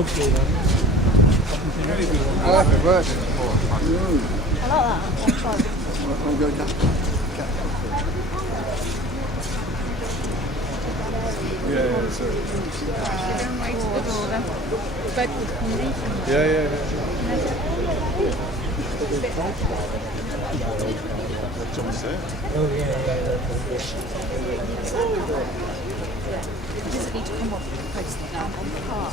I like the version. I like that. I'll try it. I'll go down. Yeah, so. Yeah. John said. It doesn't need to come off the post it down on the car.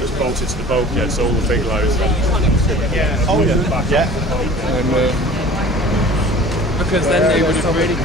Just bolted to the bulkhead, so all the big loads. Yeah. Oh yeah. Yeah. And, because then they would have really